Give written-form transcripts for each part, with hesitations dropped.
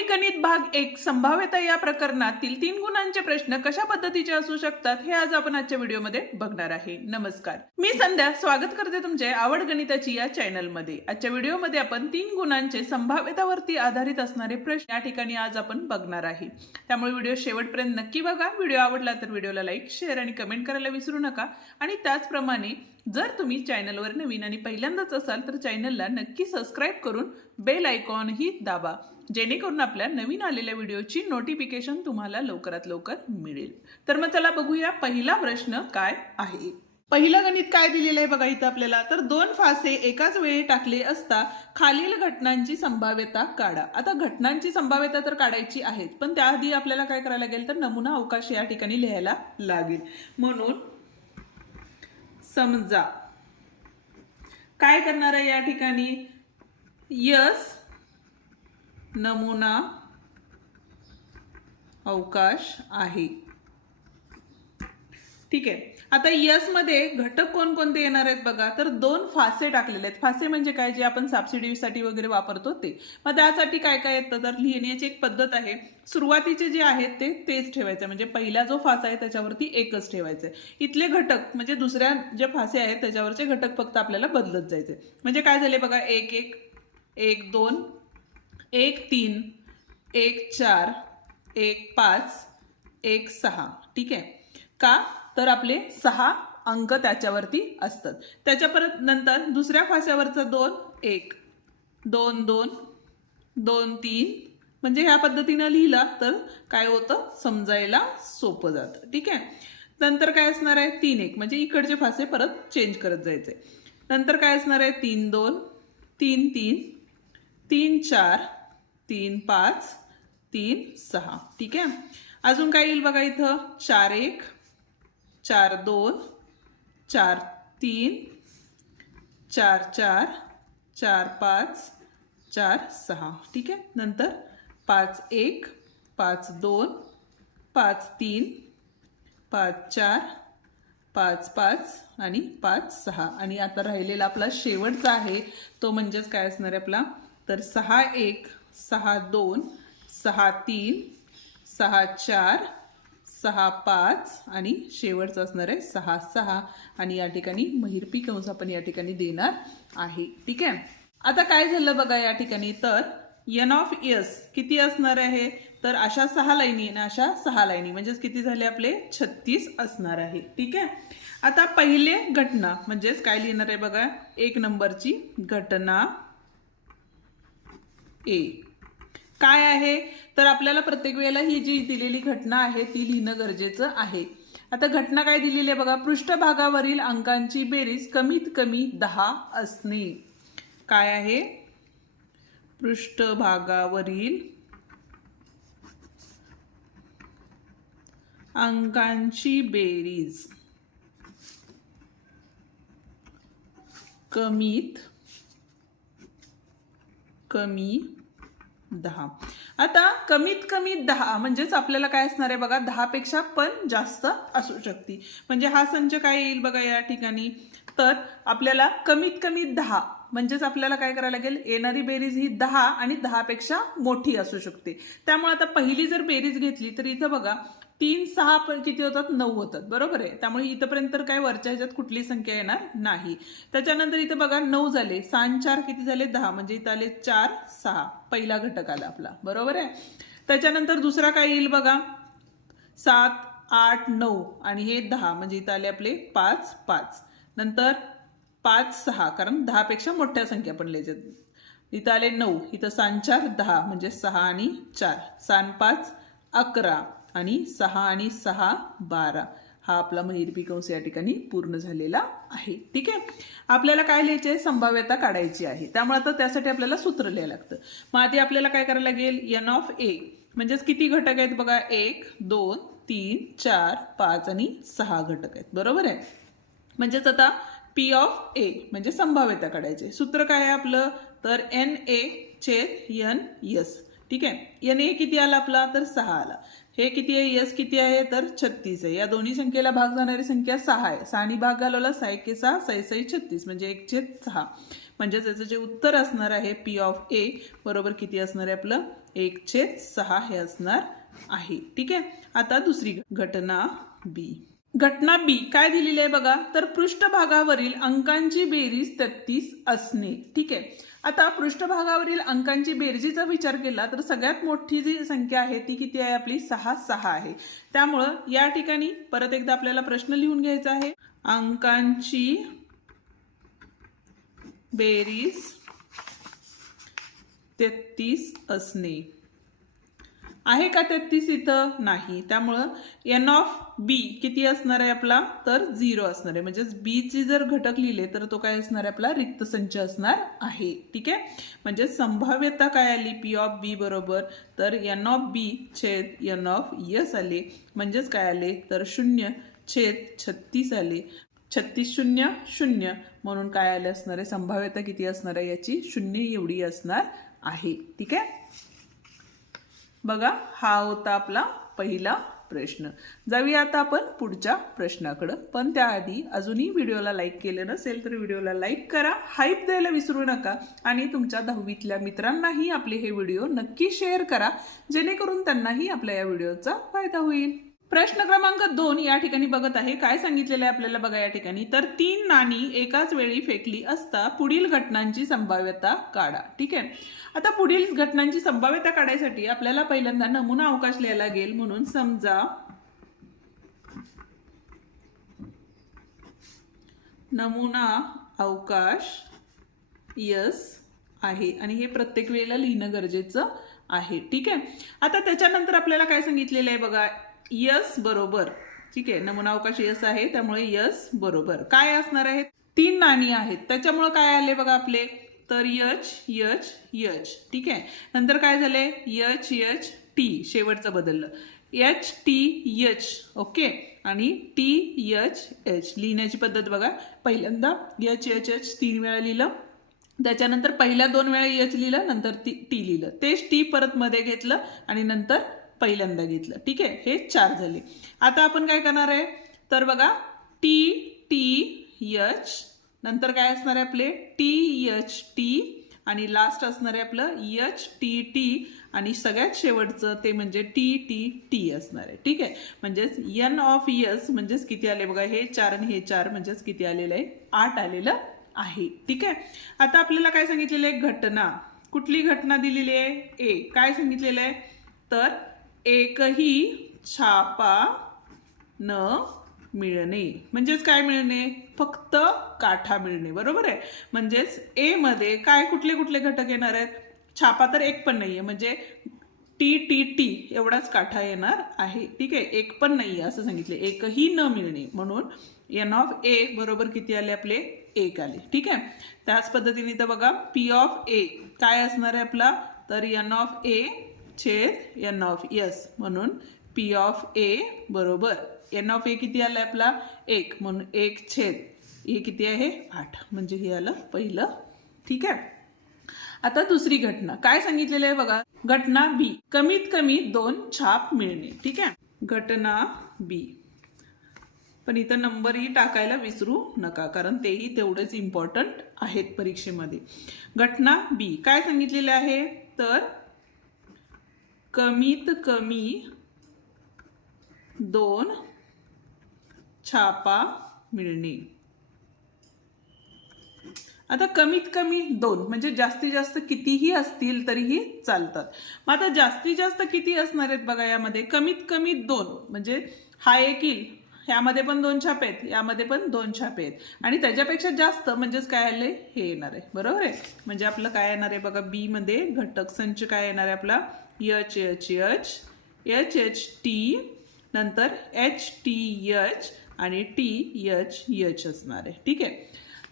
9वी गणित भाग 1 संभाव्यता या प्रकरणातील 3 गुणांचे प्रश्न कशा पद्धतीचे असू शकतात हे आज आपण आजच्या व्हिडिओमध्ये बघणार आहे। नमस्कार, मी संध्या स्वागत करते तुमचे आवड गणिताची या चॅनलमध्ये। आजच्या व्हिडिओमध्ये आपण 3 गुणांचे संभाव्यतावरती आधारित असणारे प्रश्न या ठिकाणी आज आपण बघणार आहे। त्यामुळे व्हिडिओ शेवटपर्यंत नक्की बघा। व्हिडिओ आवडला तर व्हिडिओला लाईक, शेअर आणि कमेंट करायला विसरू नका। आणि त्याचप्रमाणे जर तुम्ही चॅनलवर नवीन आणि पहिल्यांदाच असाल तर चॅनलला नक्की सबस्क्राइब करून बेल आयकॉन ही दाबा, जेणेकरून आपल्या नवीन आलेल्या व्हिडिओची नोटिफिकेशन तुम्हाला लवकरात लवकर मिळेल। तर मग चला बघूया पहिला प्रश्न काय आहे। पहिलं गणित काय दिलेलं आहे बघा इथं आपल्याला, तर 2 फासे एकाच वेळी टाकले असता खालील घटनांची संभाव्यता काढा। आता घटनांची संभाव्यता तर काढायची आहे, पण त्याआधी आपल्याला काय करायला लागेल तर नमुना अवकाश या ठिकाणी लिहायला लागेल। म्हणून समजा काय करणार आहे या ठिकाणी, यस नमुना अवकाश आहे। ठीक आहे, आता यस मध्ये घटक कोणकोणते येणार आहेत बघा, तर 2 फासे टाकलेले आहेत। फासे म्हणजे काय, जे आपण सबसिडीसाठी वगैरे वापरतो ते। मग त्यासाठी काय काय येतं तर लिहिण्याची एक पद्धत आहे। सुरुवातीचे जे आहेत ते तेच ठेवायचे, म्हणजे पहिला जो फासा आहे त्याच्यावरती एकच ठेवायचे। इथले घटक म्हणजे दुसऱ्या जे फासे आहेत त्याच्यावरचे घटक फक्त आपल्याला बदलत जायचे। म्हणजे काय झाले बघा, 1 1 1 2 1 3 1 4 1 5 1 6। ठीक आहे का, तर आपले 6 अंक त्याच्यावरती असतात। त्याच्या परत नंतर दुसऱ्या फास्यावरचा 2 1 2 2 2 3, म्हणजे ह्या पद्धतीनं लिहिला तर काय होतं, समजायला सोपं जातं। ठीक आहे, नंतर काय असणार आहे 3 1, म्हणजे इकडचे फासे परत चेंज करत जायचे। नंतर काय असणार आहे 3 2 3 3 3 4 3 5 3 6। ठीक आहे, अजून काय येईल बघा इथं, 4 1 4 2 4 3 4 4 4 5 4 6। ठीक आहे, नंतर 5 1 5 2 5 3 5 4 5 5 आणि 5 6। आणि आता राहिलेला आपला शेवटचा आहे तो म्हणजेच काय असणार आहे आपला, तर 6 1 6 2 6 3 6 4 6 5 आणि शेवटचं असणार आहे 6 6। आणि या ठिकाणी महिरपी कंस आपण या ठिकाणी देणार आहे। ठीक आहे, आता काय झालं बघा या ठिकाणी, तर एन ऑफ एस किती असणार आहे, तर अशा 6 लाईनी आणि अशा 6 लाईनी, म्हणजेच किती झाले आपले 36 असणार आहे। ठीक आहे, आता पहिले घटना म्हणजेच काय लिहिणार आहे बघा, 1 नंबरची घटना ए काय आहे, तर आपल्याला प्रत्येक वेळेला ही जी दिलेली घटना आहे ती लिहिणं गरजेचं आहे। आता घटना काय दिलेली आहे बघा, पृष्ठभागावरील अंकांची बेरीज कमीत कमी 10 असणे। काय आहे, पृष्ठभागावरील अंकांची बेरीज कमीत कमी 10। आता कमीत कमी 10 म्हणजेच आपल्याला काय असणार आहे बघा, 10 पेक्षा पण जास्त असू शकते। म्हणजे हा संच काय येईल बघा या ठिकाणी, तर आपल्याला कमीत कमी 10 म्हणजेच आपल्याला काय करायला लागेल, येणारी बेरीज ही 10 आणि 10 पेक्षा मोठी असू शकते। त्यामुळे आता पहिली जर बेरीज घेतली तर इथं बघा 3 6 पण किती होतात, 9 होतात, बरोबर आहे। त्यामुळे इथपर्यंत तर काय वरच्या ह्याच्यात कुठली संख्या येणार नाही। त्याच्यानंतर इथं बघा 9 झाले, 6 4 किती झाले 10, म्हणजे इथं आले 4 6, पहिला घटक आला आपला, बरोबर आहे। त्याच्यानंतर दुसरा काय येईल बघा, 7 8 9 आणि हे 10, म्हणजे इथं आले आपले 5 5। नंतर 5 6, कारण 10 पेक्षा मोठ्या संख्या पण लिहायच्यात। इथं आले 9, इथं 6 4 10, म्हणजे 6 आणि 4, 6 5 11 आणि 6 आणि 6 12। हा आपला महिरपी कंस या ठिकाणी पूर्ण झालेला आहे। ठीक आहे, आपल्याला काय लिहायचे, संभाव्यता काढायची आहे। त्यामुळे आता त्यासाठी आपल्याला सूत्र लिहायला लागतं। मग आधी आपल्याला काय करायला लागेल, एन ऑफ ए म्हणजेच किती घटक आहेत बघा, 1 2 3 4 5 आणि 6 घटक आहेत, बरोबर आहे। म्हणजेच आता पी ऑफ ए म्हणजे संभाव्यता काढायची। सूत्र काय आहे आपलं, तर एन ए छेद एन एस। ठीक आहे. एन ए किती आला आपला तर 6 आला. हे किती आहे यस किती आहे तर 36 आहे. या दोन्ही संख्येला भाग जाणारी संख्या 6 आहे. 6 भाग घालवला 6 1 6 6 6 36 म्हणजे 1/6. म्हणजे त्याचं जे उत्तर असणार आहे पी ऑफ ए बरोबर किती असणार आहे आपलं 1/6 हे असणार आहे. ठीक आहे. आता दुसरी घटना बी. घटना बी काय दिलेली आहे बघा तर पृष्ठभागावरील अंकांची बेरीज 33 असणे. ठीक आहे. आता पृष्ठभागावरील अंकांची बेरजीचा विचार केला तर सगळ्यात मोठी जी संख्या आहे ती किती आहे आपली 6 आहे. त्यामुळं या ठिकाणी परत एकदा आपल्याला प्रश्न लिहून घ्यायचा आहे. अंकांची बेरीज 33 असणे. आहे का 33 इथं नाही. त्यामुळं एन ऑफ बी किती असणार आहे आपला तर 0 असणार आहे. म्हणजे बी ची जर घटक लिहिले तर तो काय असणार आहे आपला रिक्त संच असणार आहे. ठीक आहे. म्हणजे संभाव्यता काय आली पी ऑफ बी बरोबर तर एन ऑफ बी छेद एन ऑफ एस आले. म्हणजेच काय आले तर 0/36 आले. 36 0 0 म्हणून काय आले असणार आहे संभाव्यता किती असणार आहे याची 0 एवढी असणार आहे. ठीक आहे. बघा हा होता आपला पहिला प्रश्न. जाऊया आता आपण पुढच्या प्रश्नाकडे. पण त्याआधी अजूनही व्हिडिओला लाईक केले नसेल तर व्हिडिओला लाईक करा, हाईप द्यायला विसरू नका आणि तुमच्या 10वीतल्या मित्रांनाही आपले हे व्हिडिओ नक्की शेअर करा जेणेकरून त्यांनाही आपल्या या व्हिडिओचा फायदा होईल. प्रश्न क्रमांक 2 या ठिकाणी बघत आहे. काय सांगितलेलं आहे आपल्याला बघा या ठिकाणी तर 3 नाणी एकाच वेळी फेकली असता पुढील घटनांची संभाव्यता काढा. ठीक आहे. आता पुढील घटनांची संभाव्यता काढायसाठी आपल्याला पहिल्यांदा नमुना अवकाश लिहायला लागेल. म्हणून समजा नमुना अवकाश यस आहे आणि हे प्रत्येक वेळेला लिहिणं गरजेचं आहे. ठीक आहे. आता त्याच्यानंतर आपल्याला काय सांगितलेलं आहे बघा यस बरोबर. ठीक आहे. नमुना अवकाश यस आहे त्यामुळे यस बरोबर काय असणार आहे 3 नाणी आहेत त्याच्यामुळे काय आले बघा आपले तर एच एच एच. ठीक आहे. नंतर काय झाले एच एच टी शेवटचं बदललं एच टी एच. ओके. आणि टी एच एच लिहिण्याची पद्धत बघा पहिल्यांदा एच एच एच 3 वेळा लिहिलं त्याच्यानंतर पहिल्या 2 वेळा एच लिहिलं नंतर टी लिहिलं तेच टी परत मध्ये घेतलं आणि नंतर पहिल्यांदा घेतलं. ठीक आहे. हे 4 झाले. आता आपण काय करणार आहे तर बघा टी टी एच नंतर काय असणार आहे आपले टी एच टी आणि लास्ट असणार आहे आपलं एच टी टी आणि सगळ्यात शेवटचं ते म्हणजे टी टी टी असणार आहे. ठीक आहे. म्हणजेच एन ऑफ एस म्हणजेच किती आले बघा हे 4 आणि हे 4 म्हणजेच किती आलेलं आहे 8 आलेलं आहे. ठीक आहे. आता आपल्याला काय सांगितलेलं आहे घटना. कुठली घटना दिलेली आहे ए. काय सांगितलेलं आहे तर एकही छापा न मिळणे. म्हणजेच काय मिळणे फक्त काठा मिळणे. बरोबर आहे. म्हणजेच ए मध्ये काय कुठले कुठले घटक येणार आहेत छापा तर एक पण नाहीये म्हणजे टी टी टी एवढाच काठा येणार आहे. ठीक आहे. एक पण नाहीये असं सांगितले एकही न मिळणे म्हणून एन ऑफ ए बरोबर किती आले आपले 1 आले. ठीक आहे. त्याच पद्धतीने तर बघा पी ऑफ ए काय असणार आहे आपला तर एन ऑफ ए छेद एन ऑफ एस म्हणून पी ऑफ ए बरोबर एन ऑफ ए किती आलं आपला 1 म्हणून 1 छेद हे किती आहे 8 म्हणजे हे आलं पहिलं. ठीक आहे. आता दुसरी घटना काय सांगितलेलं आहे बघा घटना बी कमीत कमी 2 छाप मिळणे. ठीक आहे. घटना बी पण इथं नंबरही टाकायला विसरू नका कारण तेही तेवढेच इम्पॉर्टंट आहेत परीक्षेमध्ये. घटना बी काय सांगितलेले आहे तर कमीत कमी 2 छापा मिळणे. आता कमीत कमी 2 म्हणजे जास्तीत जास्त कितीही असतील तरीही चालतात. मग आता जास्तीत जास्त किती असणार आहेत बघा यामध्ये कमीत कमी 2 म्हणजे हा एक येईल यामध्ये पण 2 छापे आहेत यामध्ये पण 2 छापे आहेत आणि त्याच्यापेक्षा जास्त म्हणजेच काय आले हे येणार आहे. बरोबर आहे. म्हणजे आपलं काय येणार आहे बघा बी मध्ये घटक संच काय येणार आहे आपला H H H H H T नंतर एच टी एच आणि टी एच एच असणार आहे. ठीक आहे.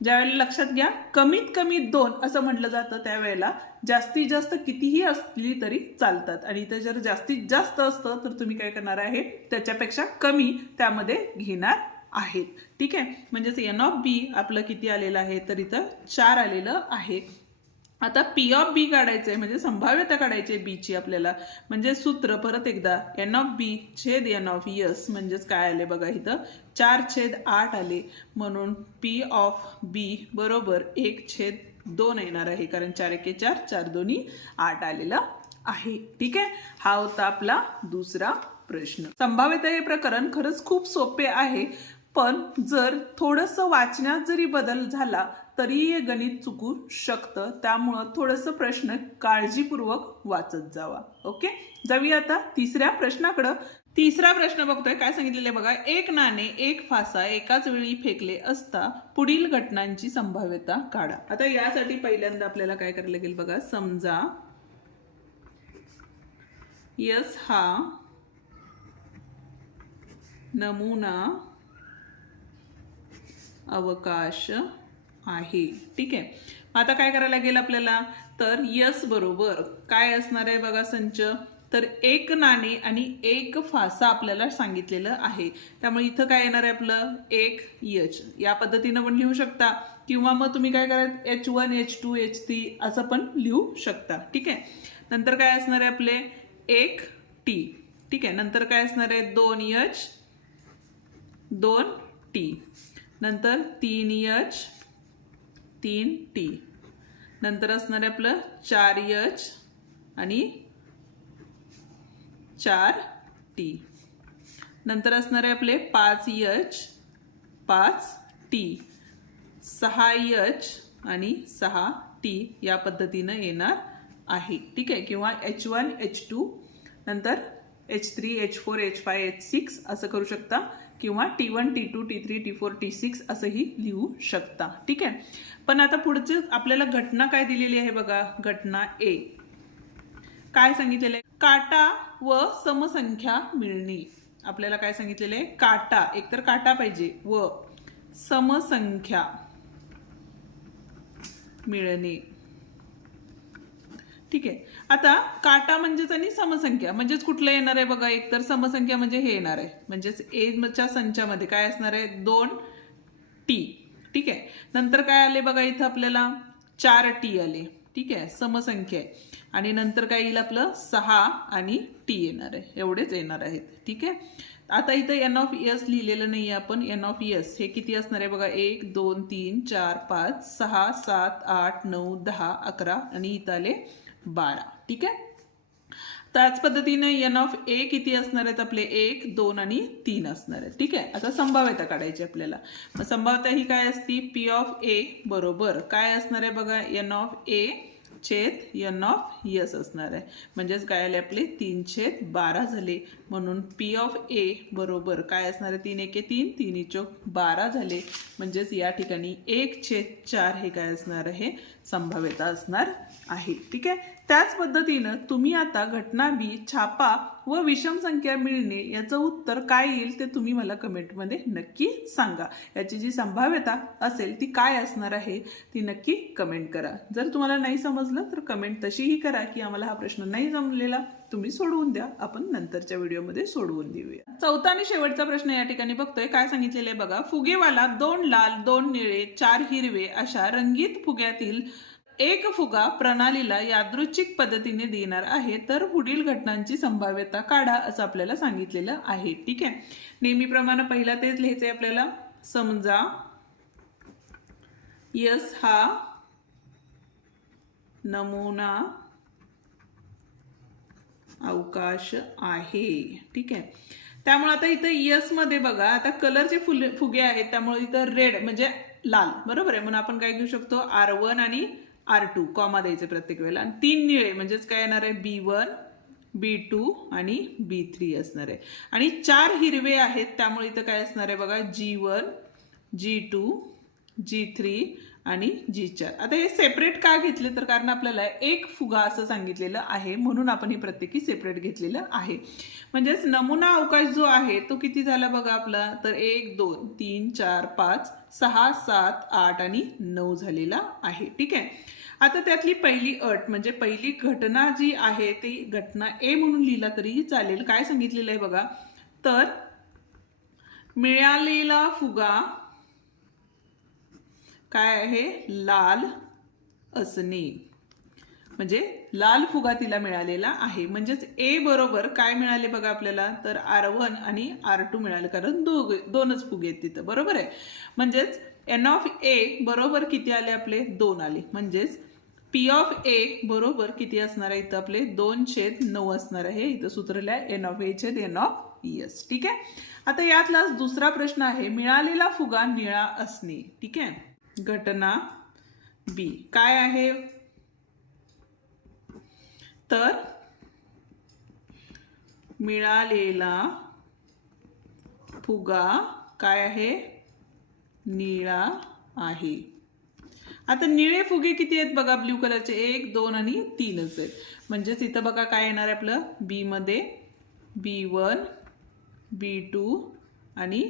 ज्यावेळेला लक्षात घ्या कमीत कमी 2 असं म्हटलं जातं त्यावेळेला जास्तीत जास्त कितीही असली तरी चालतात आणि इथे जर जास्तीत जास्त असतं तर तुम्ही काय करणार आहे त्याच्यापेक्षा कमी त्यामध्ये घेणार आहेत. ठीक आहे. म्हणजेच एन ऑफ बी आपलं किती आलेलं आहे तर इथं 4 आलेलं आहे. आता पी ऑफ बी काढायचं आहे, म्हणजे संभाव्यता काढायची आहे बीची आपल्याला. म्हणजे सूत्र परत एकदा, एन ऑफ बी छेद एन ऑफ यस, म्हणजेच काय आले बघा इथं 4/8 आले. म्हणून पी ऑफ बी बरोबर 1/2 येणार आहे, कारण 4 1 4, 4 2 8 आलेला आहे. ठीक आहे, हा होता आपला दुसरा प्रश्न. संभाव्यता हे प्रकरण खरंच खूप सोपे आहे, पण जर थोडंसं वाचण्यात जरी बदल झाला तरी हे गणित चुकू शकतं. त्यामुळं थोडंसं प्रश्न काळजीपूर्वक वाचत जावा. ओके, जाऊया आता तिसऱ्या प्रश्नाकडं. तिसरा प्रश्न बघतोय, काय सांगितलेलं आहे बघा. एक नाणे एक फासा एकाच वेळी फेकले असता पुढील घटनांची संभाव्यता काढा. आता यासाठी पहिल्यांदा आपल्याला काय करायला लागेल बघा. समजा यस हा नमुना अवकाश आहे. ठीक आहे, आता काय करायला लागेल आपल्याला. तर यस बरोबर काय असणार आहे बघा संच. तर एक नाणे आणि एक फासा आपल्याला सांगितलेलं आहे. त्यामुळे इथं काय येणार आहे आपलं, एक एच. या पद्धतीनं पण लिहू शकता, किंवा मग तुम्ही काय करा H1 H2 H3 असं पण लिहू शकता. ठीक आहे, नंतर काय असणार आहे आपले एक टी. ठीक आहे, नंतर काय असणार आहे 2H 2T, नंतर 3H 3T, नंतर असणार आहे आपलं 4H आणि 4T, नंतर असणार आहे आपले 5H 5T, 6H आणि 6T या पद्धतीनं येणार आहे. ठीक आहे, किंवा H1 H2 नंतर H3 H4 H5 H6 असं करू शकता, किंवा T1 T2 T3 T4 T6 असंही लिहू शकता. ठीक आहे, पण आता पुढचे आपल्याला घटना काय दिलेली आहे बघा. घटना ए काय सांगितलेलं आहे, काटा व समसंख्या मिळणे. आपल्याला काय सांगितलेलं आहे, काटा, एकतर काटा पाहिजे व समसंख्या मिळणे. ठीक आहे, आता काटा म्हणजेच आणि समसंख्या म्हणजेच कुठलं येणार आहे बघा. एकतर समसंख्या म्हणजे हे येणार आहे, म्हणजेच एच्या संचामध्ये काय असणार आहे 2T. ठीक आहे, नंतर काय आले बघा इथं आपल्याला 4T आले. ठीक आहे, समसंख्या आहे. आणि नंतर काय येईल आपलं 6 आणि T येणार आहे, एवढेच येणार आहेत. ठीक आहे, आता इथं एन ऑफ एस लिहिलेलं नाही आहे आपण. एन ऑफ एस हे किती असणार आहे बघा. 1 2 3 4 5 6 7 8 9 10 11 आणि इथं आले 12. ठीक आहे, त्याच पद्धतीने एन ऑफ ए किती असणार आहेत आपले 1 2 आणि 3 असणार आहेत. ठीक आहे, आता संभाव्यता काढायची आपल्याला. मग संभाव्यता ही काय असती, पी ऑफ ए बरोबर काय असणार आहे बघा. एन ऑफ ए छेद एन ऑफ एस असणार आहे. म्हणजेच काय आले आपले 3/12 झाले. म्हणून पी ऑफ ए बरोबर काय असणार आहे 3 1 3 3 चौक 12 झाले. म्हणजेच या ठिकाणी 1/4 हे काय असणार आहे संभाव्यता असणार आहे. ठीक आहे, त्याच पद्धतीनं तुम्ही आता घटना बी छापा व विषम संख्या मिळणे याचं उत्तर काय येईल ते तुम्ही मला कमेंटमध्ये नक्की सांगा. याची जी संभाव्यता असेल ती काय असणार आहे ती नक्की कमेंट करा. जर तुम्हाला नाही समजलं तर कमेंट तशीही करा की आम्हाला हा प्रश्न नाही जमलेला, तुम्ही सोडवून द्या, आपण नंतरच्या व्हिडिओमध्ये सोडवून देऊया. चौथा आणि शेवटचा प्रश्न या ठिकाणी बघतोय. काय सांगितलेलं आहे बघा. फुगेवाला 2 लाल 2 निळे 4 हिरवे अशा रंगीत फुग्यातील एक फुगा प्रणालीला यादृच्छिक पद्धतीने देणार आहे, तर पुढील घटनांची संभाव्यता काढा असं आपल्याला सांगितलेलं आहे. ठीक आहे, नेहमीप्रमाणे पहिला तेच लिहायचंय आपल्याला. समजा यस हा नमुना अवकाश आहे. ठीक आहे, त्यामुळे आता इथं यस मध्ये बघा, आता कलरचे फुगे आहेत त्यामुळे इथं रेड म्हणजे लाल बरोबर आहे. म्हणून आपण काय घेऊ शकतो R1 आणि R2 कॉमा द्यायचे प्रत्येक वेळेला. आणि 3 निळे म्हणजेच काय येणार आहे B1 B2 आणि B3 असणार आहे. आणि 4 हिरवे आहेत त्यामुळे इथं काय असणार आहे बघा G1 G2 G3 आणि G4. आता हे सेपरेट का घेतले तर कारण आपल्याला एक फुगा असं सांगितलेलं आहे, म्हणून आपण हे प्रत्येकी सेपरेट घेतलेलं आहे. म्हणजेच नमुना अवकाश जो आहे तो किती झाला बघा आपला. तर 1 2 3 4 5 6 7 8 आणि 9 झालेला आहे. ठीक आहे, आता त्यातली पहिली अट म्हणजे पहिली घटना जी आहे ती घटना ए म्हणून लिहिला तरीही चालेल. काय सांगितलेलं आहे बघा. तर मिळालेला फुगा काय आहे लाल असणे. म्हणजे लाल फुगा तिला मिळालेला आहे. म्हणजेच ए बरोबर काय मिळाले बघा आपल्याला, तर R1 आणि R2 मिळाले, कारण दोनच फुगे आहेत तिथं, बरोबर आहे. म्हणजेच N ऑफ ए बरोबर किती आले आपले, 2 आले. म्हणजेच P ऑफ ए बरोबर किती असणार आहे इथं आपले, 2/9 असणार आहे. इथं सूत्र लिहा N ऑफ ए छेद N ऑफ एस. ठीक आहे. आता यातला दुसरा प्रश्न आहे, मिळालेला फुगा निळा असणे. ठीक आहे. घटना बी काय आहे, तर मिळालेला फुगा काय आहे, निळा आहे. आता निळे फुगे किती आहेत बघा, ब्ल्यू कलरचे 1 2 आणि 3च आहेत. म्हणजेच इथं बघा काय येणार आहे आपलं, बी मध्ये B1 B2 आणि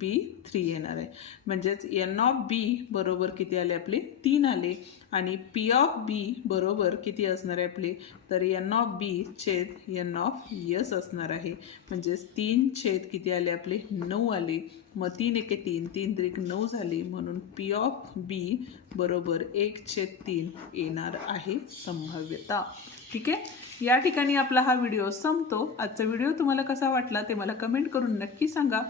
B3 येणार आहे. म्हणजेच N ऑफ बी बरोबर किती आले आपले, 3 आले. आणि P ऑफ बी बरोबर किती असणार आहे आपले, तर N ऑफ बी छेद N ऑफ एस असणार आहे. म्हणजेच 3 छेद किती आले आपले, 9 आले. मग 3 एके 3 3 त्रिक 9 झाले. म्हणून P ऑफ बी बरोबर 1/3 येणार आहे संभाव्यता. ठीक आहे. या ठिकाणी आपला हा व्हिडिओ संपतो. आजचा व्हिडिओ तुम्हाला कसा वाटला ते मला कमेंट करून नक्की सांगा.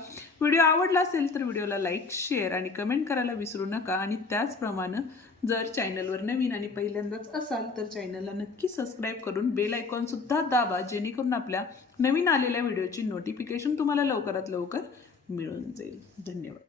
व्हिडिओ आवडला असेल तर व्हिडिओला लाईक, शेअर आणि कमेंट करायला विसरू नका. आणि त्याचप्रमाणे जर चॅनलवर नवीन आणि पहिल्यांदाच असाल तर चॅनलला नक्की सबस्क्राईब करून बेल आयकॉन सुद्धा दाबा, जेणेकरून आपल्या नवीन आलेल्या व्हिडिओची नोटिफिकेशन तुम्हाला लवकरात लवकर मिळून जाईल. धन्यवाद.